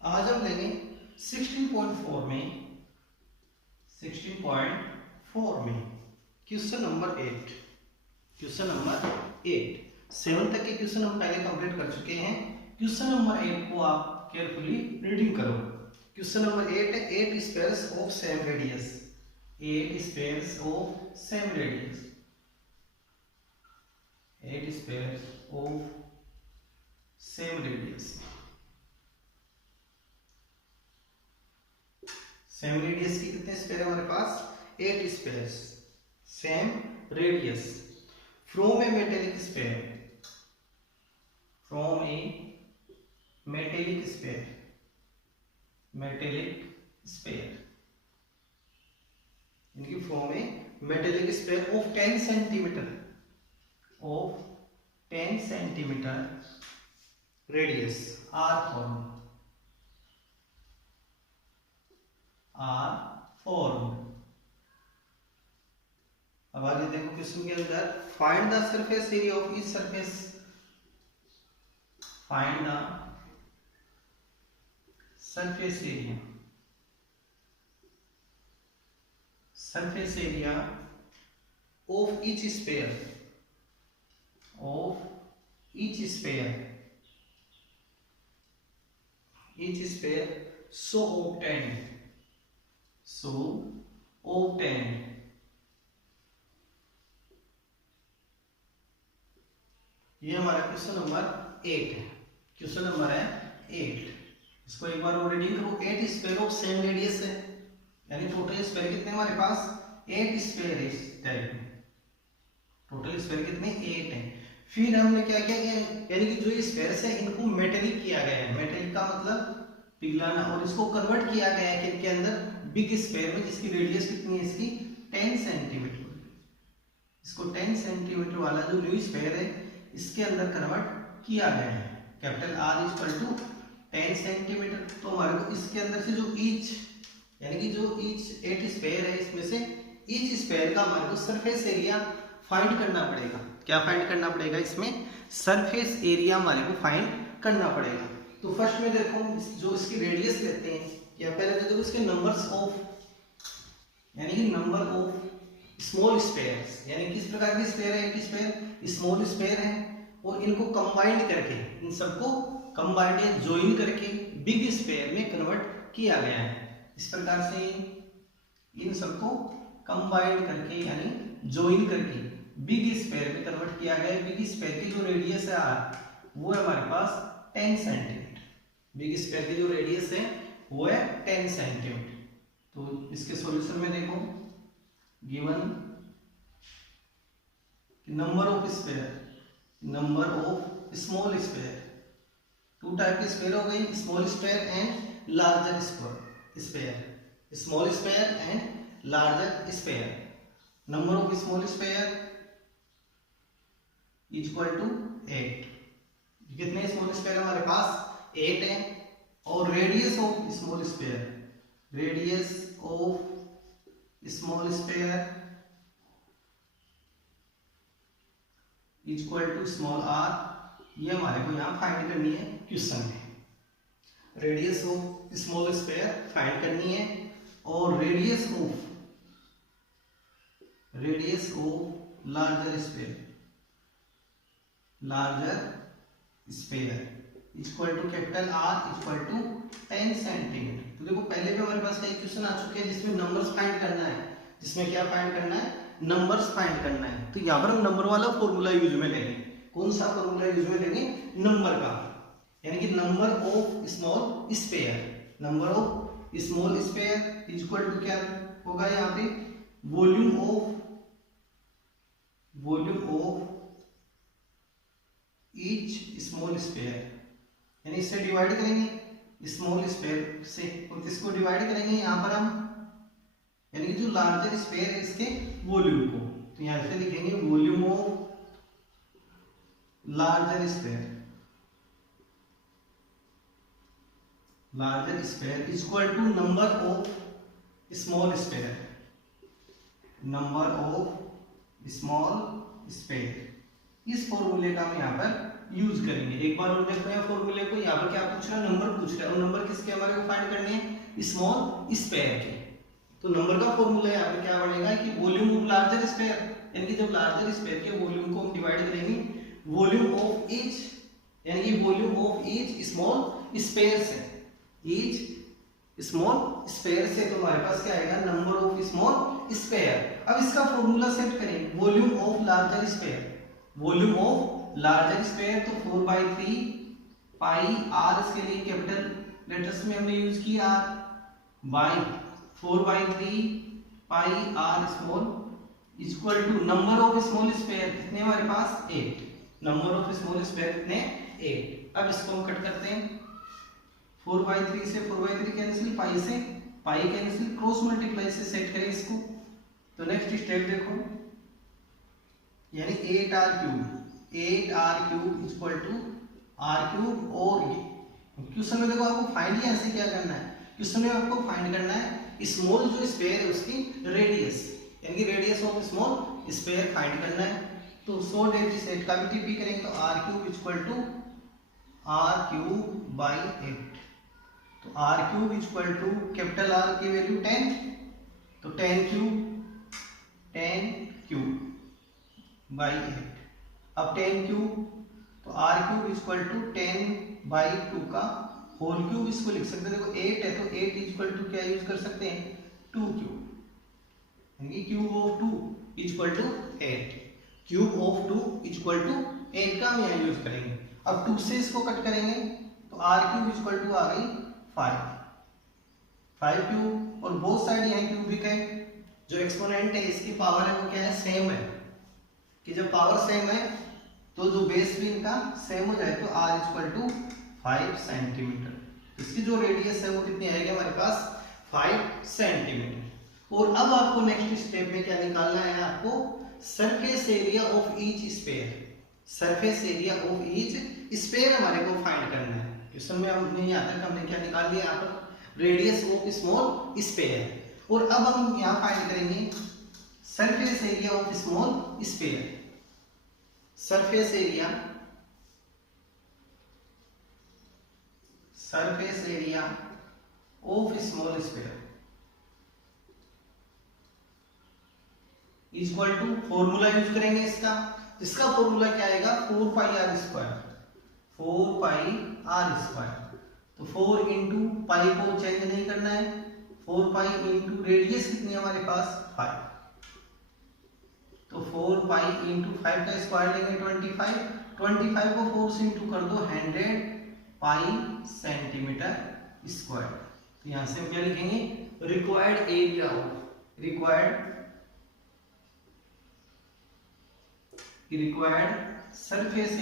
आज हम लेंगे 16.4 में क्वेश्चन नंबर 8। क्वेश्चन नंबर 8 7 तक के क्वेश्चन हम पहले कंप्लीट कर चुके हैं। क्वेश्चन नंबर 8 को आप केयरफुली रीडिंग करो। क्वेश्चन नंबर 8 है 8 squares of same radius. 8 squares of same radius. 8 squares of same radius. Same radius की कितने स्क्वायर हमारे पास? 8 squares same radius from a metallic sphere. From a metallic sphere. Metallic sphere इनकी from a metallic sphere of 10 centimetre. Of 10 centimetre radius are form. अब आगे देखो क्वेश्चन के अंदर find the surface area of each surface. Find the surface area. Surface area of each sphere. Of each sphere. Each sphere so obtained। so obtained। ये हमारा question number 8 है। Question number है 8। इसको एक बार और रीडिंग करो। 8 स्क्वायर ऑफ सेम रेडियस है, यानी टोटल स्क्वायर कितने हमारे पास? 8 स्क्वायर है इस टाइप में। टोटल स्क्वायर कितने? 8 है। फिर हमने क्या किया, यानी कि जो स्क्वायर्स है इनको मेटेलिक किया गया है। मेटेलिक का मतलब पिघलाना, और इसको कन्वर्ट किया गया है किनके अंदर? बिग स्क्वायर में, जिसकी रेडियस कितनी है इसकी? 10 सेंटीमीटर। इसको 10 सेंटीमीटर वाला जो न्यू स्क्वायर है इसके अंदर कन्वर्ट किया गया है। Capital R equal to 10 centimetre. तो हमारे को इसके अंदर से जो ईच, यानी कि जो ईच 8 स्क्वायर है इसमें से ईच स्क्वायर का हमारे को सरफेस एरिया फाइंड करना पड़ेगा। क्या फाइंड करना पड़ेगा? इसमें सरफेस एरिया हमारे को फाइंड करना पड़ेगा। तो फर्स्ट में देखो जो इसकी रेडियस लेते हैं, या पहले देखो इसके नंबर्स ऑफ, यानी कि नंबर ऑफ स्मॉल स्क्वायर्स, यानी किस प्रकार के स्क्वायर है? एक स्क्वायर स्मॉल स्क्वायर है, और इनको कंबाइंड करके, इन सबको कंबाइंड या ज्वाइन करके बिग स्क्वायर में कन्वर्ट किया गया है। इस प्रकार से इन सबको कंबाइंड करके यानी ज्वाइन करके बिग स्क्वायर में कन्वर्ट किया गया है। बिग स्क्वायर की जो रेडियस है आर, वो है हमारे पास 10 सेंटीमीटर। बिग स्क्वायर की जो रेडियस है वो है 10 सेंटीमीटर। तो इसके सॉल्यूशन में देखो given number of square, number of small square. Two type के स्क्वायर हो गई, small square and larger square. Small square and larger square. Number of small square equal to 8। कितने स्मॉल स्क्वायर हमारे पास? 8 है। और radius of small square, radius of small square equal to small R. ये हमारे को यहाँ फाइंड करनी है क्वेश्चन में। Radius of small square find करनी है, और radius of larger square, larger square equal to capital R equal to 10 centimetre. तो देखो पहले भी हमारे पास कई क्वेश्चन आ चुके हैं जिसमें नंबर्स फाइंड करना है। जिसमें क्या फाइंड करना है? नंबर्स फाइंड करना है। तो यहाँ पर हम नंबर वाला फॉर्मूला यूज में लेंगे। कौन सा फॉर्मूला यूज में लेंगे? नंबर का, यानी कि number of small square. Number of small square equal to क्या होगा यहाँ पे? Volume of each small square, यानी इससे डिवाइड करेंगे स्मॉल स्क्वायर से, और किसको डिवाइड करेंगे यहाँ पर हम? यानी कि जो लार्जर स्क्वायर है इसके वॉल्यूम को। तो यहाँ से लिखेंगे volume of larger square. Larger square equal to number of small square. Number of small square. इस फॉर्मूले का हम यहाँ पर यूज करेंगे। एक बार और देखो यहाँ फॉर्मूले को, यहाँ पर क्या पूछ रहा है, नंबर पूछ रहा है, और नंबर किसके हमारे को फाइंड करने हैं, स्मॉल स्फीयर के। तो नंबर का फॉर्मूला यहाँ पे क्या बनेगा कि वॉल्यूम ऑफ लार्जर स्फीयर, यानी कि जब लार्जर स्फीयर के वॉल्यूम को हम डिवाइड करेंगे वॉल्यूम ऑफ ईच, यानी कि volume of each small sphere से, ईच स्मॉल स्फीयर से, तो हमारे पास क्या आएगा, नंबर ऑफ स्मॉल स्फीयर। अब इसका फॉर्मूला सेट करें, volume of larger sphere, volume of larger sphere, तो 4/3 पाई आर, इसके लिए कैपिटल लेटर्स में हमने यूज किया R, by 4/3 pi R small equal to number of small sphere कितने हमारे पास 8, नंबर ऑफ स्मॉल स्फीयर कितने 8। अब इसको हम कट करते हैं, 4/3 से 4/3 कैंसिल, पाई से पाई कैंसिल, क्रॉस मल्टीप्लाई से सेट करें इसको। तो नेक्स्ट स्टेप देखो, यानी 8r cube, 8r cube equal to r cube, और क्वेश्चन में देखो आपको फाइंड यहाँ से क्या करना है, क्वेश्चन में आपको फाइंड करना है स्मॉल जो स्फीयर है उसकी रेडियस, यानी कि radius of small sphere find करना है। तो 100 डिग्री सेट का भी टीपी करेंगे, तो r cube equal to r cube by 8, तो r cube equal to capital R की वैल्यू 10, तो 10 क्यूब बाई 8, अब 10 क्यूब, तो r क्यूब इक्वल टू 10/2 का होल क्यूब, इसको लिख सकते हैं, देखो 8 है तो 8 इक्वल टू क्या यूज कर सकते हैं, 2 क्यूब, यानी कि cube of 2 equal to 8, cube of 2 equal to 8 का हम यहाँ यूज करेंगे। अब 2 से इसको कट करेंगे, तो r क्यूब इक्वल टू आ गई 5 क्यूब, और बोथ साइड यहाँ क्यूबिक है, जो एक्सपोनेंट है इसकी पावर है वो क्या है, सेम है, कि जब पावर सेम है तो जो बेस भी इनका सेम हो जाए, तो r इक्वल टू 5 सेंटीमीटर, इसकी जो रेडियस है वो कितनी आएगी हमारे पास 5 सेंटीमीटर। और अब आपको नेक्स्ट स्टेप में क्या निकालना है, आपको surface area of each sphere, surface area of each sphere हमारे को फाइंड करना है। क्वेश्चन में हमने यहाँ तक हमने क्या निकाल लिया, यहाँ पर रेडियस ऑफ स्मॉल स्फीयर, और अब हम यहाँ फाइंड करेंगे surface area of small sphere, surface area of small sphere equal to, formula use करेंगे इसका, इसका फॉर्मूला क्या आएगा, 4πr², 4πr², तो 4 इंटू पाई को चेंज नहीं करना है, 4π इंटू रेडियस कितनी है हमारे पास 5, तो 4π इंटू 5 का स्क्वायर लेंगे 25 को 4 से इंटू कर दो 100 पाई सेंटीमीटर स्क्वायर। तो यहां से हम क्या लिखेंगे, required area of, required surface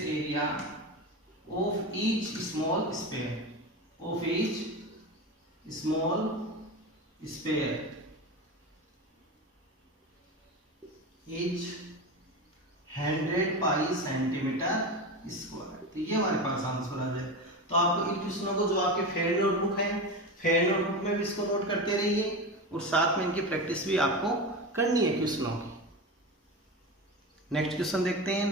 area of each small sphere, of each small sphere is 100 pi centimetre square. तो ये हमारे पास आंसर आ जाए। तो आपको इन क्वेश्चनों को, जो आपके फेयर नोटबुक है, फेयर नोटबुक में भी इसको नोट करते रहिए, और साथ में इनकी प्रैक्टिस भी आपको करनी है क्वेश्चनों की। नेक्स्ट क्वेश्चन देखते हैं।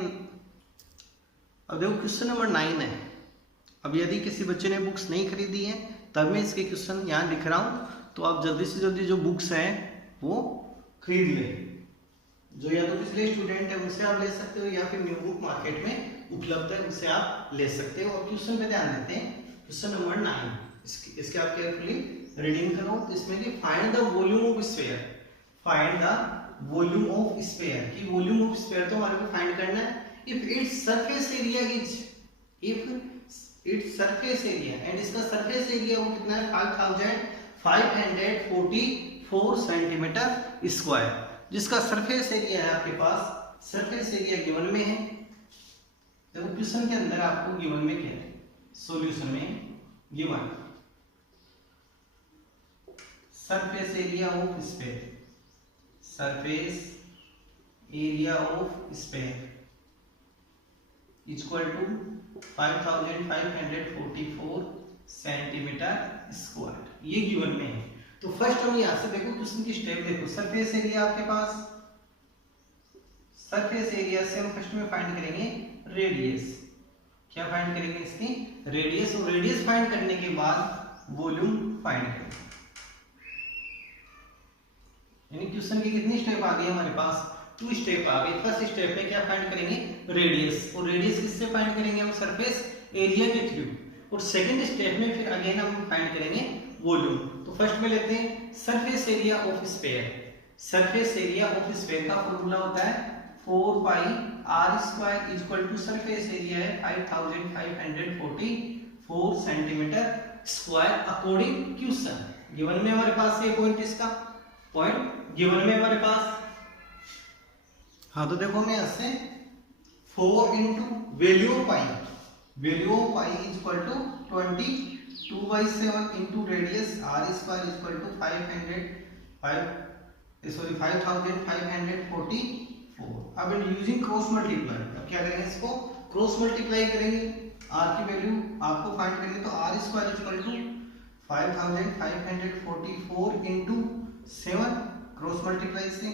अब देखो क्वेश्चन नंबर 9 है। अब यदि किसी बच्चे ने बुक्स नहीं खरीदी है, तब मैं इसके क्वेश्चन यहाँ लिख रहा हूँ, तो आप जल्दी से जल्दी जो बुक्स हैं वो खरीद लें। जो या तो पिछले स्टूडेंट है उनसे आप ले सकते हो, या फिर न्यू बुक मार्केट में उपलब्ध है उनसे आप ले सकते हो। और क्वेश्चन पे ध्यान देते हैं, क्वेश्चन नंबर 9, इसके आप केयरफुली रीडिंग करो। तो इसमें कि find the volume of sphere, find the volume of sphere, की वॉल्यूम ऑफ स्फीयर तो हमारे को फाइंड करना है। If its surface area is, if its surface area, and इसका सरफेस एरिया वो कितना है 5544 सेंटीमीटर स्क्वायर, जिसका सरफेस एरिया है आपके पास, सरफेस एरिया गिवन में है। देखो क्वेश्चन के अंदर आपको गिवन में क्या है, सॉल्यूशन में given surface area of sphere, surface area of sphere equal to 5544 centimetre square, ये गिवन में है। तो फर्स्ट हम यहां से देखो क्वेश्चन की स्टेप देखो, सरफेस एरिया आपके पास, सरफेस एरिया से हम फर्स्ट में फाइंड करेंगे रेडियस। क्या फाइंड करेंगे? इसकी रेडियस। और रेडियस फाइंड करने के बाद वॉल्यूम फाइंड करेंगे। यानी क्वेश्चन की कितनी स्टेप आ गई हमारे पास? 2 स्टेप आ गई। फर्स्ट स्टेप में क्या फाइंड करेंगे? रेडियस। और रेडियस किससे फाइंड करेंगे? हम सरफेस एरिया के थ्रू। और सेकंड स्टेप में फिर अगेन हम फाइंड करेंगे वॉल्यूम। तो फर्स्ट में लेते हैं surface area of sphere. Surface area of sphere का फॉर्मूला होता है 4 pi r square equal to surface area है 5544 centimetre square according question. Given में हमारे पास ये पॉइंट, इसका पॉइंट गिवन में हमारे पास। हाँ तो देखो मैं ऐसे 4 into value of pi is equal to 22/7 into radius r square equal to 5544। अब यूजिंग क्रॉस मल्टीप्लाई, अब क्या करेंगे? इसको क्रॉस मल्टीप्लाई करेंगे। r की वैल्यू आपको फाइंड करेंगे तो r square equal to 5544 into 7 cross multiply से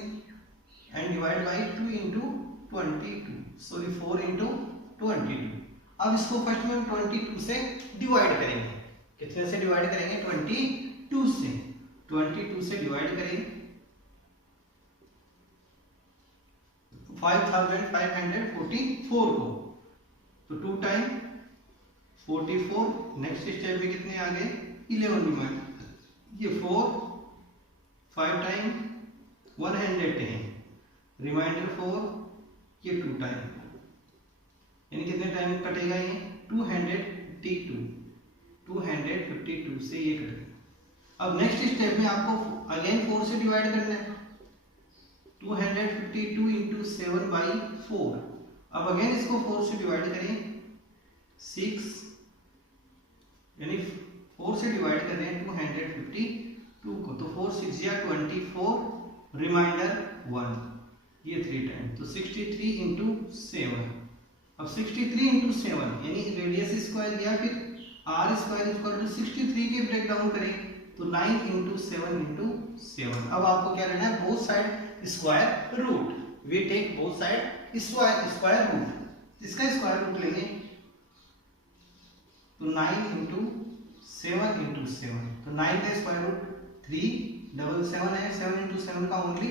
and divide by 2 into 4 into 22। अब इसको फर्स्ट में 22 से डिवाइड करेंगे। कितने से डिवाइड करेंगे? 22 से। 22 से डिवाइड करेंगे 5544 को, तो 2 टाइम 44। नेक्स्ट स्टेप में कितने आ गए? 11 डिवाइड, ये 4 5 टाइम 110 रिमाइंडर 4, ये 2 टाइम, यानी कितने टाइम कटेगा? ये 252 से ये कटेगा। अब नेक्स्ट स्टेप में आपको अगेन 4 से डिवाइड करना है। 252 इंटू 7/4। अब अगेन इसको 4 से डिवाइड करें 6, यानी 4 से डिवाइड कर रहे हैं 252 को, तो 4 6 या 24 रिमाइंडर 1, ये 3 टाइम, तो 63 इंटू 7। अब 63 इंटू 7 यानी रेडियस स्क्वायर या फिर r स्क्वायर इक्वल टू 63 के ब्रेक डाउन करें तो 9 इंटू 7 इंटू 7। अब आपको क्या लेना है? Both side square root. We take both side square root. इसका स्क्वायर रूट लेंगे तो 9 इंटू 7 इंटू 7, तो 9 का स्क्वायर रूट 377 है, 7 इंटू 7 का ओनली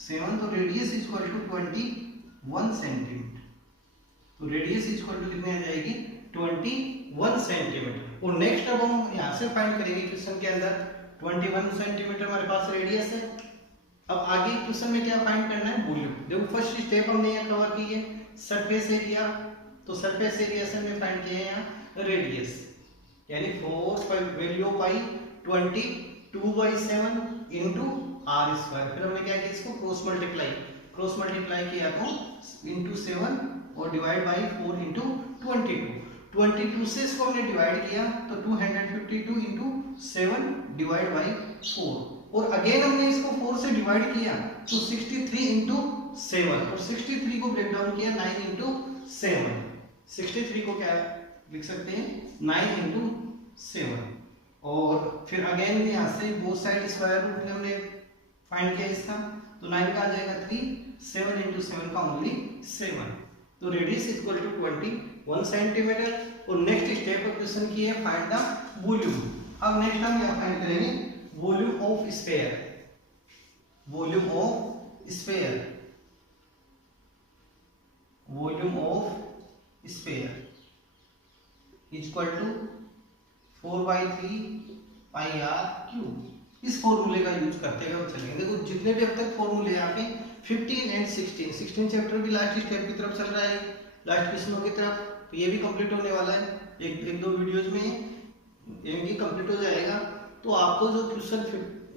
7, तो रेडियस इक्वल टू 21 सेंटीमीटर। तो रेडियस इक्वल टू कितने आ जाएगी? 21 सेंटीमीटर। और नेक्स्ट अब हम यहाँ से फाइंड करेंगे क्वेश्चन के अंदर 21 सेंटीमीटर हमारे पास रेडियस है। अब आगे क्वेश्चन में क्या फाइंड करना है? वॉल्यूम। देखो फर्स्ट स्टेप हमने यहाँ कवर की है सरफेस एरिया, तो सरफेस एरिया से हमने फाइंड किया है यहाँ रेडियस, यानी 4 value of pi 22/7 into r square. फिर हमने क्या किया? इसको क्रॉस मल्टीप्लाई किया तो इंटू 7 और डिवाइड बाई 4 इंटू 22 से इसको हमने डिवाइड किया तो 252 इंटू 7 डिवाइड बाई 4, और अगेन हमने इसको 4 से डिवाइड किया तो 63 इंटू 7, और 63 को ब्रेक डाउन किया 9 इंटू 7। 63 को क्या लिख सकते हैं? 9 इंटू 7। और फिर अगेन यहाँ से बोथ साइड स्क्वायर रूट में हमने फाइंड किया इसका, तो 9 का आ जाएगा 3, 7 इंटू 7 का ओनली 7, तो रेडियस इक्वल टू 21 सेंटीमीटर। और नेक्स्ट स्टेप ऑफ क्वेश्चन की है फाइंड द वॉल्यूम। अब नेक्स्ट हम यहाँ फाइंड करेंगे volume of sphere. Volume of sphere equal to 4/3 pi r cube. इस फॉर्मूले का यूज करते हुए हम चलेंगे। देखो जितने भी अब तक फॉर्मूले यहाँ पे 15 एंड 16 चैप्टर भी लास्ट स्टेप की तरफ चल रहा है, लास्ट क्वेश्चनों की तरफ, तो ये भी कंप्लीट होने वाला है एक दो वीडियोस में, यानी कंप्लीट हो जाएगा। तो आपको जो क्वेश्चन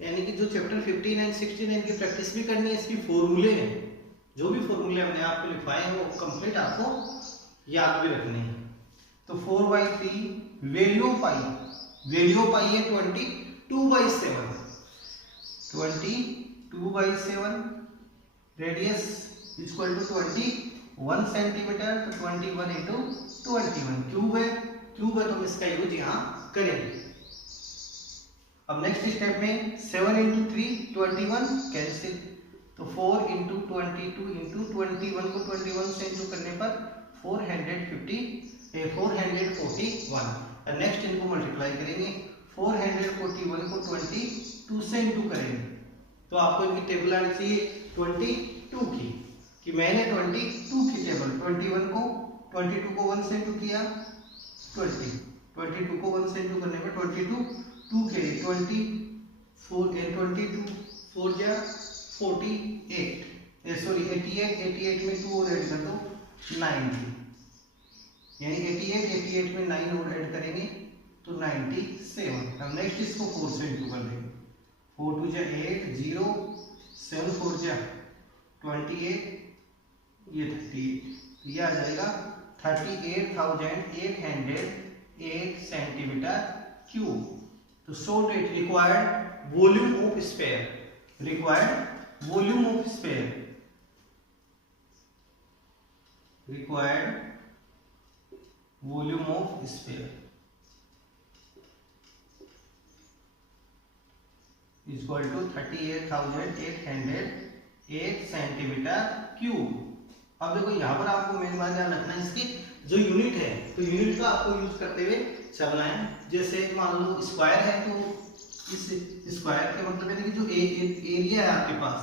यानी कि जो चैप्टर 15 एंड 16 इनकी प्रैक्टिस भी करनी है, इसकी फॉर्मूले हैं, जो भी फॉर्मूले हमने आपको लिखवाए हैं वो कंप्लीट आपको याद भी रखने हैं। तो 4/3 वैल्यू पाई है 22/7 रेडियस इक्वल टू 21 सेंटीमीटर, तो 21 इंटू 21 क्यूब है तो हम इसका यूज यहाँ करेंगे। अब नेक्स्ट स्टेप में 7 इंटू 3 21 कैंसिल, तो 4 इंटू 22 इंटू 21 को 21 से इंटू करने पर 441। नेक्स्ट इनको मल्टीप्लाई करेंगे, 441 को 22 से इंटू करेंगे तो आपको इनकी टेबल आनी चाहिए 22 की, कि मैंने 22 की टेबल 21 को 22 को 1 से इंटू किया 20, 22 को 1 से इंटू करने पर 22 2 के 22 4 जा 48 सॉरी 88 में 2 और ऐड कर दो 90, यानी 88 में 9 और ऐड करेंगे तो 97। हम नेक्स्ट इसको 4 से इंटू कर देंगे, 4 2 जा 8 0 7 4 जा 28 ये 38, ये आ जाएगा 38,808 सेंटीमीटर क्यूब। तो so that required volume of sphere, required volume of sphere, required volume of sphere equal to 38,808 centimetre cube. अब देखो यहाँ पर आपको मेन बात ध्यान रखना है, इसकी जो यूनिट है तो यूनिट का आपको यूज करते हुए चलना है। जैसे मान लो स्क्वायर है तो इस स्क्वायर के मतलब है कि जो एरिया है आपके पास,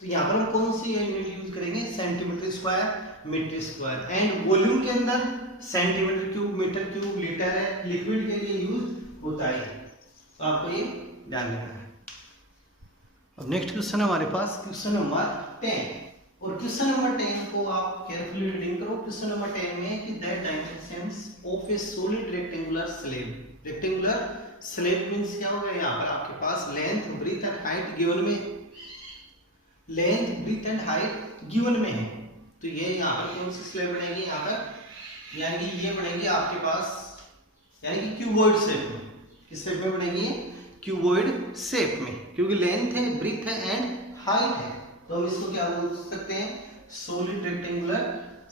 तो यहाँ पर हम कौन सी यूनिट यूज करेंगे, centimetre square, metre square. And volume के अंदर centimetre cube, metre cube, litre है, लिक्विड के लिए यूज होता है, तो आपको ये ध्यान रखना है। अब नेक्स्ट क्वेश्चन हमारे पास क्वेश्चन नंबर 10, और क्वेश्चन नंबर 10 को आप केयरफुली रीडिंग करो। क्वेश्चन नंबर 10 में कि that dimensions of a solid rectangular slab, rectangular slab means क्या होगा, यहाँ पर आपके पास length breadth and height given में, length breadth and height given में है। तो ये यहाँ पर कौन सी स्लैब बनेगी, यहाँ पर यानी कि ये बनेगी आपके पास यानी कि क्यूबॉइड शेप में। किस शेप में बनेगी, क्यूबॉइड शेप में, क्योंकि लेंथ है, ब्रीथ है एंड हाइट है। तो हम इसको क्या बोल सकते हैं, सॉलिड रेक्टेंगुलर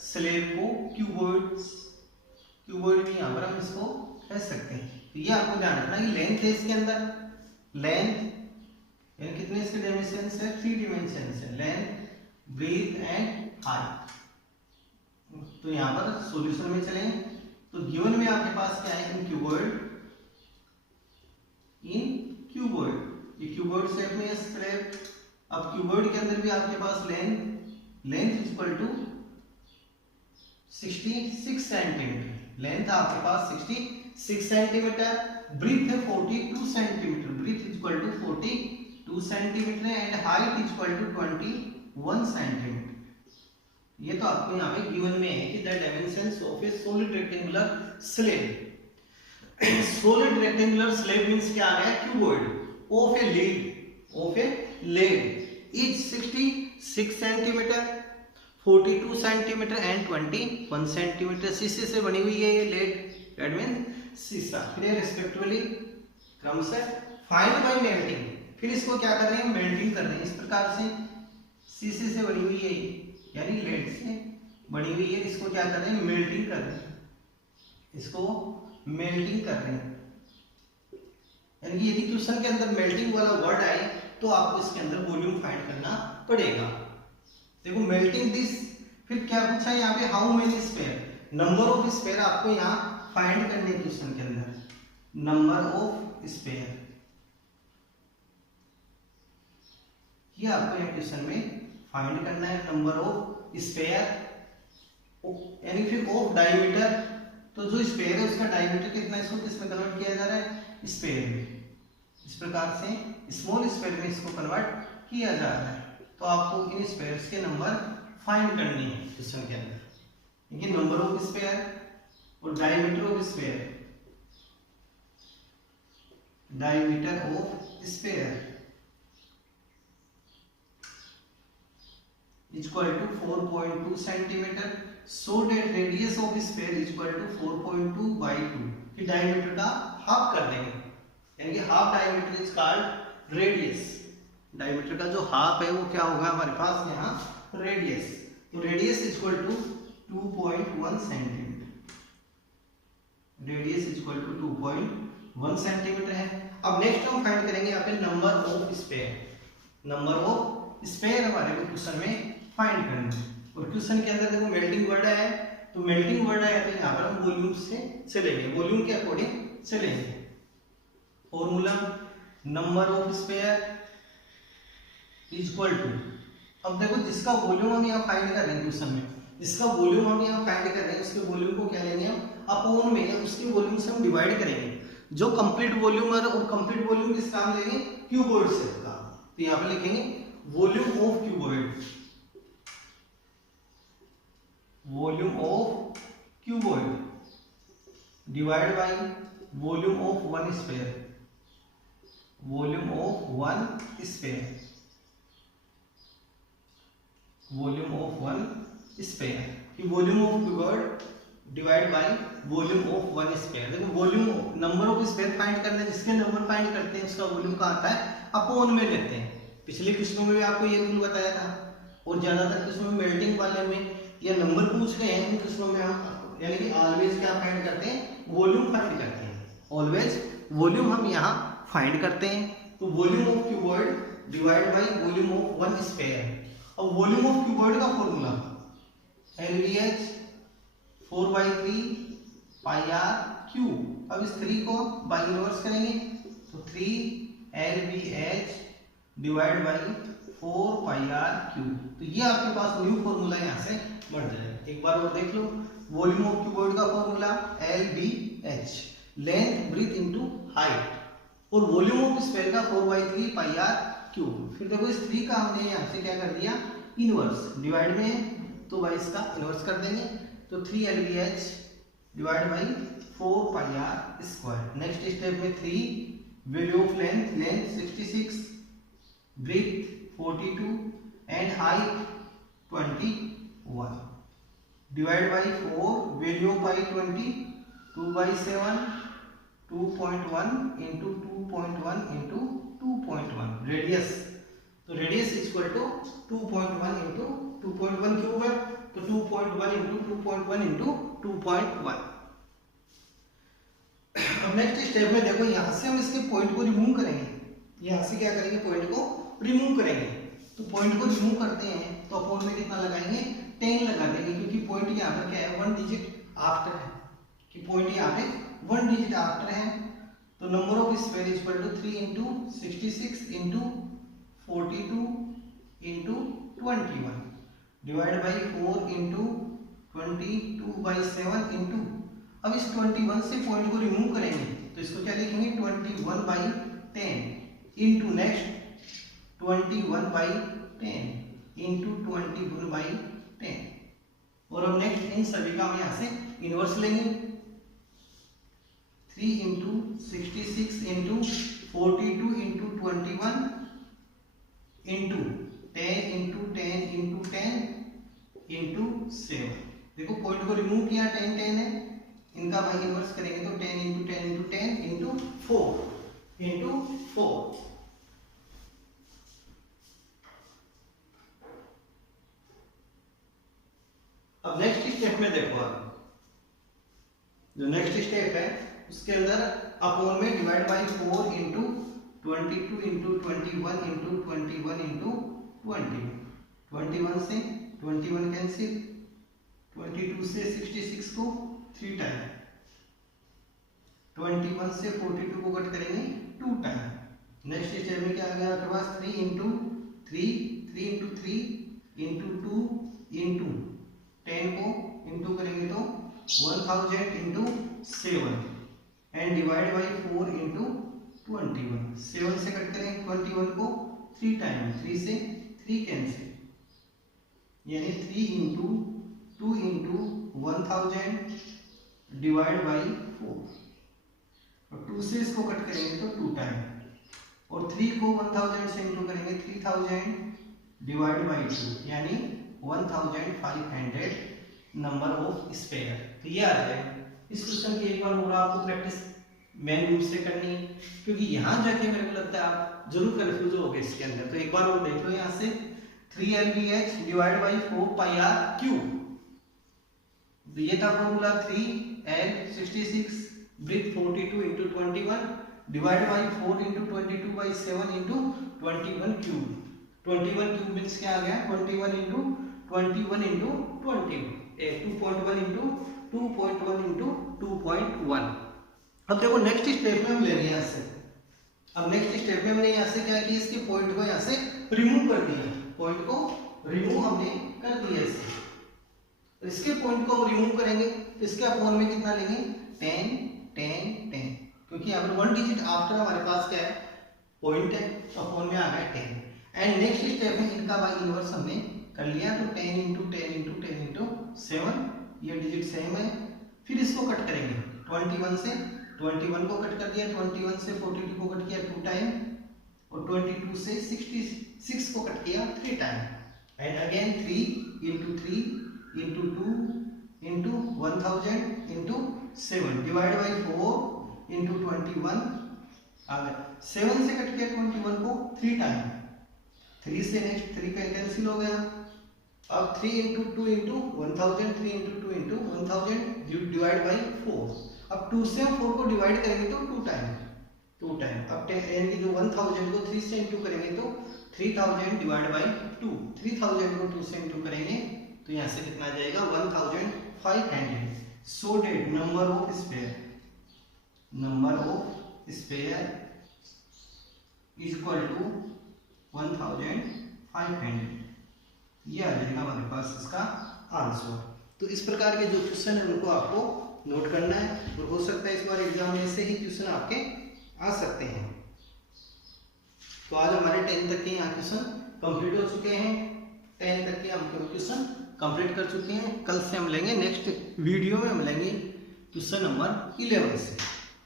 स्लैब को क्यूबॉइड में यहाँ पर हम इसको कह सकते हैं। तो ये आपको ध्यान रखना कि लेंथ है इसके अंदर, लेंथ यानी कितने इसके डायमेंशंस है, 3 डायमेंशंस है, लेंथ ब्रीथ एंड हाइट। तो यहाँ पर सॉल्यूशन में चलें तो गिवन में आपके पास क्या है, इन क्यूबॉइड, ये क्यूबॉइड शेप में स्लैब। अब क्यूबॉइड के अंदर भी आपके पास length equal to 66 centimetre, length आपके पास 66 सेंटीमीटर, ब्रीथ है 42 centimetre, breadth equal to 42 centimetre and height equal to 21 centimetre. ये तो आपको यहाँ पे गिवन में है कि the dimensions of a solid rectangular slab. Solid rectangular slab means क्या आ गया, cuboid of a lead is 66 centimetre, 42 centimetre and 21 centimetre. शीशे से बनी हुई है ये लेड, दैट मींस शीशा। फिर रिस्पेक्टिवली क्रमशः फाइंड बाय मेल्टिंग, फिर इसको क्या कर रहे हैं, मेल्टिंग कर रहे हैं। इस प्रकार से शीशे से बनी हुई है यानी लेड से बनी हुई है, इसको क्या कर रहे हैं, मेल्टिंग कर रहे हैं, इसको मेल्टिंग कर रहे हैं। यानी यदि क्वेश्चन के अंदर मेल्टिंग वाला वर्ड आए तो आपको इसके अंदर वॉल्यूम फाइंड करना पड़ेगा। देखो मेल्टिंग दिस, फिर क्या पूछा है यहाँ पे, how many sphere, number of sphere आपको यहाँ फाइंड करने क्वेश्चन के अंदर, नंबर ऑफ स्फीयर ये आपको यहाँ क्वेश्चन में फाइंड करना है, नंबर ऑफ स्फीयर यानी फिर ऑफ डायमीटर। तो जो स्फीयर है उसका डायमीटर कितना, इसको किसमें कन्वर्ट किया जा रहा है, स्फीयर में। इस प्रकार से स्मॉल स्फीयर में इसको कन्वर्ट किया जा रहा है। तो आपको इन स्फीयर्स के नंबर फाइंड करनी है क्वेश्चन के अंदर, देखिए नंबर ऑफ स्फीयर और diameter of sphere, diameter of sphere equal to 4.2 centimetre, so that radius of sphere equal to 4.2 by 2 कि डायमीटर का हाफ कर देंगे, यानी कि half diameter is called radius. Diameter का जो हाफ है वो क्या होगा हमारे पास यहाँ, रेडियस। तो radius equal to 2.1 centimetre, radius equal to 2.1 centimetre है। अब नेक्स्ट हम फाइंड करेंगे यहाँ पे number of sphere, number of sphere हमारे को क्वेश्चन में फाइंड करना है। और क्वेश्चन के अंदर देखो मेल्टिंग वर्ड है, तो मेल्टिंग वर्ड है तो यहाँ पर हम वॉल्यूम से चलेंगे, वॉल्यूम के अकॉर्डिंग चलेंगे। Formula number of sphere is equal to, अब देखो जिसका वॉल्यूम हम यहाँ फाइंड कर रहे हैं क्वेश्चन में, जिसका वॉल्यूम हम यहाँ फाइंड कर रहे हैं उसके वॉल्यूम को क्या लेंगे हम अपॉन में, उसके वॉल्यूम से हम डिवाइड करेंगे। जो कंप्लीट वॉल्यूम है और कंप्लीट वॉल्यूम किस काम लेंगे, क्यूबॉइड से का, तो यहाँ पे लिखेंगे volume of cuboid, volume of cuboid divide by volume of one sphere, volume of one sphere, volume of one sphere कि volume of cuboid divide by volume of one sphere. देखो volume number of sphere find करना है, जिसके number find करते हैं उसका volume का आता है अपॉन में लेते हैं। पिछले क्वेश्चनों में भी आपको ये रूल बताया था, और ज्यादातर क्वेश्चनों में मेल्टिंग वाले में या नंबर पूछ रहे हैं इन क्वेश्चनों में हम यानी कि ऑलवेज क्या फाइंड करते हैं, वॉल्यूम फाइंड करते हैं, ऑलवेज वॉल्यूम हम यहाँ फाइंड करते हैं। तो volume of cuboid divide by volume of one sphere. अब वॉल्यूम ऑफ क्यूबॉइड का formula LVH 4/3 pi R cube. अब इस 3 को बाई इनवर्स करेंगे तो 3 LVH divide by 4 pi R cube. तो ये आपके पास न्यू फॉर्मूला यहाँ से बढ़ जाएगा। एक बार और देख लो, वॉल्यूम ऑफ क्यूबॉइड का formula LVH length breadth into height, और वॉल्यूम ऑफ स्फीयर का 4/3 पाई आर क्यूब। फिर देखो इस 3 का हमने यहाँ से क्या कर दिया, इनवर्स, डिवाइड में है तो भाई इसका इनवर्स कर देंगे, तो 3 LVH divide by 4 pi r square. Next step में 3 value of length, length 66, breadth 42 and height 21 divide by 4 value of pi 20, 2/7, 2.1 into 2.1 into 2.1 radius. तो radius equal to 2.1 into 2.1 cube है, तो 2.1 इंटू 2.1 इंटू 2.1। अब next step में देखो यहाँ से हम इसके पॉइंट को रिमूव करेंगे, यहाँ से क्या करेंगे, पॉइंट को रिमूव करेंगे। तो पॉइंट को रिमूव करते हैं तो अपॉन में कितना लगाएंगे, 10 लगा देंगे, क्योंकि पॉइंट यहाँ पर क्या है, 1 डिजिट आफ्टर है, कि पॉइंट यहाँ पे 1 डिजिट आफ्टर है। तो number of sphere equal to 3 into 66 into 42 into 21 divide by 4 into 22/7 into, अब इस 21 से पॉइंट को रिमूव करेंगे तो इसको क्या लिखेंगे, 21/10 इंटू नेक्स्ट 21/10 इंटू 21/10। और अब नेक्स्ट इन सभी का हम यहाँ से इनवर्स लेंगे, 3 into 66 into 42 into 21 into 10 into 10 into 10 into 7। देखो पॉइंट को रिमूव किया, 10 10 है, इनका भाई इनवर्स करेंगे तो 10 इंटू 10 इंटू 10 इंटू 4 इंटू 4। अब नेक्स्ट स्टेप में देखो, आप जो नेक्स्ट स्टेप है उसके अंदर अपॉन में divide by 4 into 22 into 21 into 21 into 20, 21 से 21 कैंसिल, 22 से 66 को 3 टाइम, 21 से 42 को कट करेंगे 2 टाइम। नेक्स्ट स्टेप में क्या आ गया आपके पास, 3 इंटू 3, 3 इंटू 3 इंटू 2 इंटू 10 को इंटू करेंगे तो 1000 into 7 and divide by 4 into 21, 7 से कट करेंगे 21 को 3 टाइम, 3 से 3 कैंसिल, यानी 3 इंटू 2 इंटू 1000 डिवाइड बाई 4, और 2 से इसको कट करेंगे तो 2 टाइम, और 3 को 1000 से इंटू करेंगे 3000 डिवाइड बाई 2, यानी 1500 नंबर ऑफ स्फीयर। तो ये आ जाएगा। इस क्वेश्चन की एक बार पूरा आपको प्रैक्टिस मेन रूप से करनी है, क्योंकि यहाँ जाके मेरे को लगता है आप जरूर कंफ्यूज हो गए इसके अंदर। तो एक बार और देख लो, यहाँ से 3 LVH divide by 4 pi R cube, ये था formula 3 L66 breadth 42 into 21 divide by 4 into 22/7 into 21 cube. 21 cube means क्या आ गया 21 इंटू 21 इंटू 21 2.1 इंटू 2.1 इंटू 2.1। अब देखो नेक्स्ट स्टेप में हम ले रहे हैं यहाँ से। अब नेक्स्ट स्टेप में हमने यहाँ से क्या किया, इसके पॉइंट को यहाँ से रिमूव कर दिया, पॉइंट को रिमूव हमने कर दिया इससे। इसके पॉइंट को हम रिमूव करेंगे तो इसके अपॉन में कितना लेंगे 10 10 10, क्योंकि यहाँ पर 1 डिजिट आफ्टर हमारे पास क्या है पॉइंट है, तो अपॉन में आ गया 10। एंड नेक्स्ट स्टेप में इनका बाई इनवर्स हमने कर लिया, तो 10 इंटू 10 इंटू 10 इंटू 7, ये डिजिट सेम है। फिर इसको कट करेंगे 21 से, 21 को कट कर दिया, 21 से 42 को कट किया 2 टाइम, और 22 से 66 को कट किया 3 time, and again 3 into 3 into 2 into 1000 into 7 divide by 4 into 21 आ गया। 7 से कट किया 21 को 3 टाइम, 3 से नेक्स्ट 3 का कैंसिल हो गया। अब 3 into 2 into 1000, 3 into 2 into 1000 divide by 4। अब 2 से हम 4 को डिवाइड करेंगे तो 2 टाइम। अब 10 यानी जो 1000 को 3 से इंटू करेंगे तो 3000 डिवाइड बाई 2, 3000 को 2 से इंटू करेंगे तो यहाँ से कितना आ जाएगा 1500। So that number of sphere is equal to 1500, ये आ जाएगा हमारे पास इसका आंसर। तो इस प्रकार के जो क्वेश्चन है उनको आपको नोट करना है, और हो सकता है इस बार एग्जाम में से ही क्वेश्चन आपके आ सकते हैं। तो आज हमारे 10 तक के यहाँ क्वेश्चन कंप्लीट हो चुके हैं, 10 तक के हम क्वेश्चन कंप्लीट कर चुके हैं। कल से हम लेंगे, नेक्स्ट वीडियो में हम लेंगे क्वेश्चन नंबर 11 से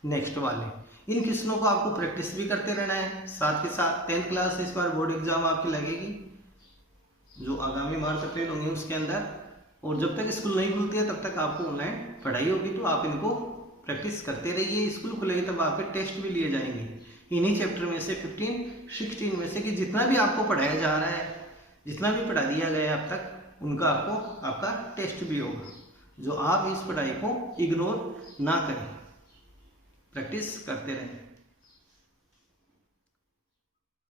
नेक्स्ट वाले। इन क्वेश्चनों को आपको प्रैक्टिस भी करते रहना है, साथ के साथ 10th क्लास से इस बार बोर्ड एग्जाम आपकी लगेगी जो आगामी मार्च अप्रैल होंगे उसके अंदर, और जब तक स्कूल नहीं खुलती है तब तक आपको ऑनलाइन पढ़ाई होगी, तो आप इनको प्रैक्टिस करते रहिए। स्कूल खुलेगी तब आपके टेस्ट भी लिए जाएंगे इन्हीं चैप्टर में से 15-16 में से, कि जितना भी आपको पढ़ाया जा रहा है, जितना भी पढ़ा दिया गया है अब तक, उनका आपका टेस्ट भी होगा। जो आप इस पढ़ाई को इग्नोर ना करें, प्रैक्टिस करते रहें।